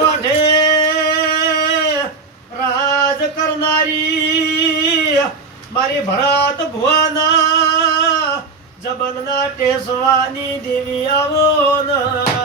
કોઢે રાજ કરનારી મારી ભરત ભુવાના જબલના ટેસવાની દેવી આવો ના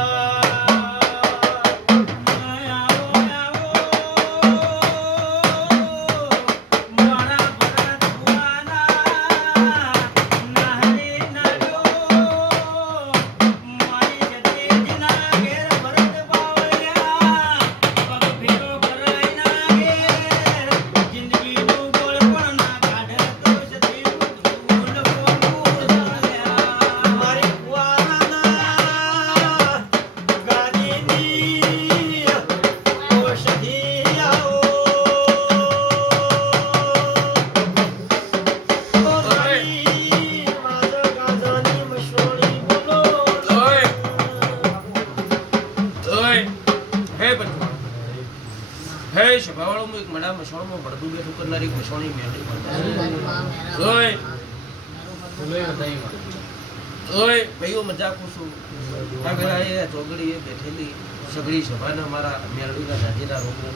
સગડી સભાના મારા મેળવીના જાજીના રોગો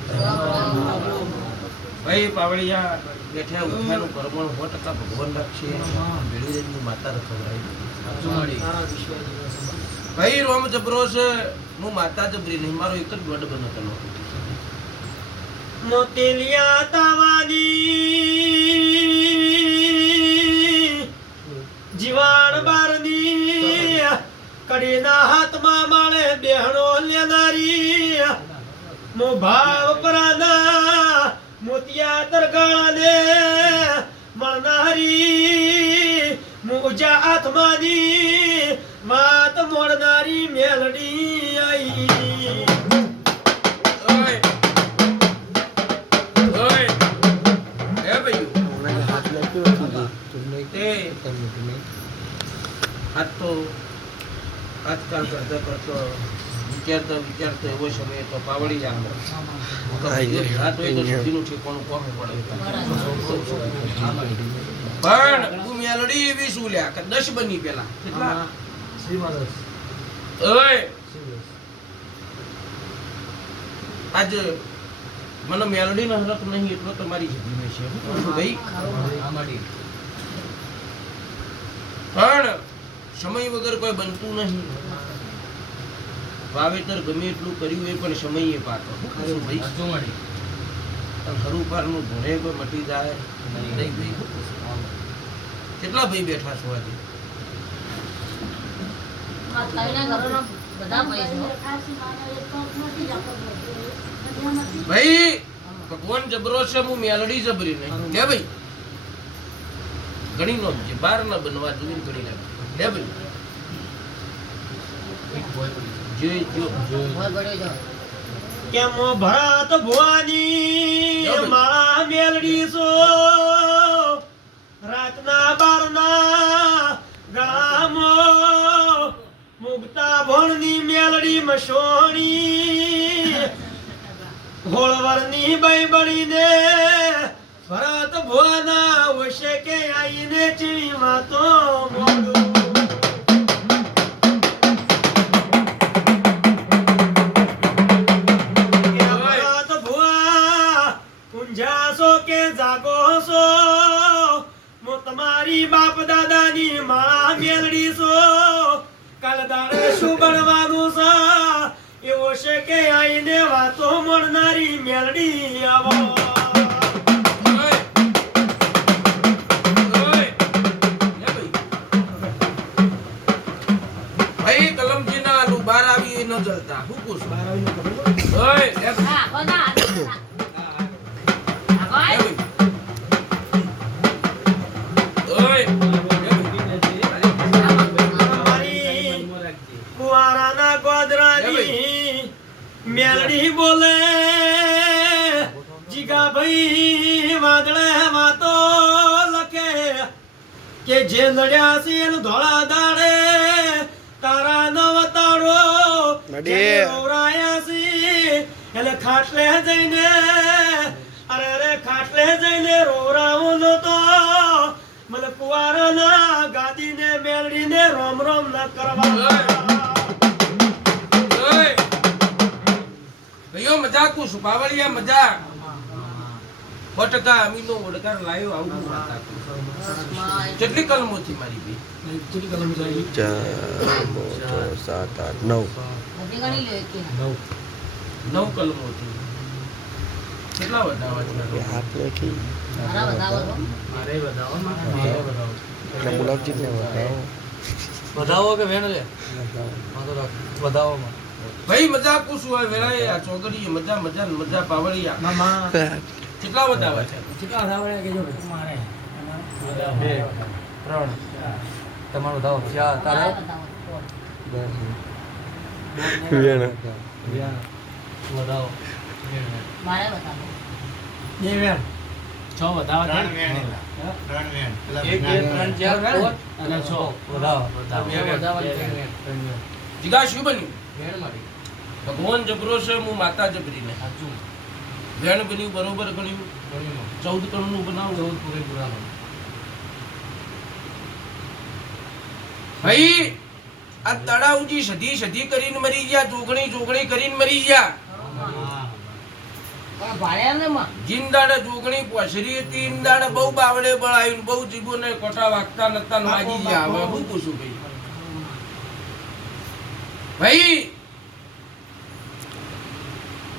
ભાઈ પાવળિયા બેઠા ઉઠાનું કરમણ 100% ભગવાન રાખશે મેળવીની માતા રખવડાવી ભાઈ રોમ જબરો છે હું માતા જબરી નહીં મારો એક જ વડ બનો તનો મોતેલિયા તાવાની જીવાણ બારની કડીના હાથમાં માળે બેહણો લેનારી મો ભાવ પરાના મોતિયા દરગાળાને મળનારી મુજા હાથમાંની વાત મોડનારી મેલડી આઈ આજકાલ કરતો વિચારતો એવો સમય તો પાવડી જાય ઠેકોણું કોમ પડે પણ તું મેલડી એવી શું લ્યા કે 10 બની પેલા કેટલા આજ મને મેલડી નો હરખ નહીં એટલો તમારી જીભી છે ભાઈ પણ સમય વગર કોઈ બનતું નહીં વાવેતર ગમે એટલું કર્યું એ પણ સમયે પાતો ભાઈ હરુપારનું ધોરે કોઈ મટી જાય નહીં ભાઈ કેટલા ભાઈ બેઠા છો આજે ભાઈ ભગવાન જબરો છે હું મેલડી જબરી નહીં કે ભાઈ ઘણી નો બાર ના બનવા જોઈએ ઘણી ના હે ભાઈ કેમ ભરત ભુવાની માળા મેલડી સો રાતના બારના ગામો મુક્તા ભણની મેલડી મશોણી હોળવરની બઈ બળીને ભરત ભુવાના વશે કે આઈને ચીણી વાતો મોડું તમારી બાપ દાદાની માળા મેલડી છો કાલ દાડે શું બનવાનું છે એવો છે કે આઈને વાતો મળનારી મેલડી આવો ભાઈ કલમજી ના આલુ બાર આવી ન જલતા હું પૂછ બાર આવી ન ખબર ઓય હા બના મેલડી બોલે જીગા ભાઈ વાદળે વાતો લખે કે જે લડ્યા છે એનું ધોળા દાડે તારા નવ તાળો ઓરાયા છે એટલે ખાટલે જઈને અરે ખાટલે જઈને રોરાવું નતો મને કુવારના ગાદીને મેલડીને રોમ રોમ ન કરવા લ્યો મજા કુશું પાવળિયા મજા 100% અમીનો ઓડકાર લાયો આવું હું વાતા કરું કેટલી કલમોથી મારી બી કેટલી કલમો જાય 9 કલમોથી કેટલા વધાવા છે આપણે કી મારે વધાવો એટલે મુલાકાત ને વધાવો કે વેણ લે વધાવો ભાઈ મજા કુશું હોય વેળાએ આ ચોગડી મજા મજા મજા પાવળિયા મામા કેટલા વધાવા છે કેટલા વધાવા કે જો મારે 2 3 તમારો વધાવો 4 તારા વેણ વધાવો મારે બતાવો બે વેણ 6 વધાવા 3 વેણ 3 વેણ 1 2 3 4 અને 6 વધાવો વધાવા 3 વેણ જીગા શું બન્યું વેણ મારી ભગવાન જબરો છે હું માતા જબરીને સાચું વેણ બન્યું બરોબર ગણ્યું 14 કણનું બનાવ 14 પૂરે પૂરા ભાઈ આ તળાવજી સધી સધી કરીને મરી ગયા જોગણી કરીને મરી ગયા જિંદાડે જોગણી પોસરી હતી ઇંદાડે બહુ બાવડે બળાયું બહુ જીબોને કોટા વાગતા નતા વાગી ગયા હવે હું પૂછું ભાઈ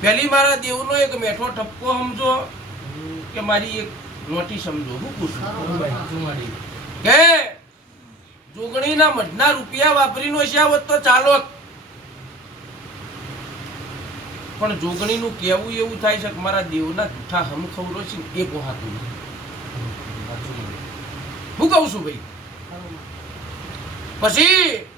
પેલી મારા દેવનો એક મેઠો ઠપકો સમજો કે મારી એક નોટી સમજો હું પૂછું કે જોગણીના મઢના રૂપિયા વાપરીનો શ્યાવત તો ચાલો પણ જોગણીનું કેવું એવું થાય છે કે મારા દેવના જૂઠા હમ ખવરો છે એ પોહાતું હું કહું છું ભાઈ પછી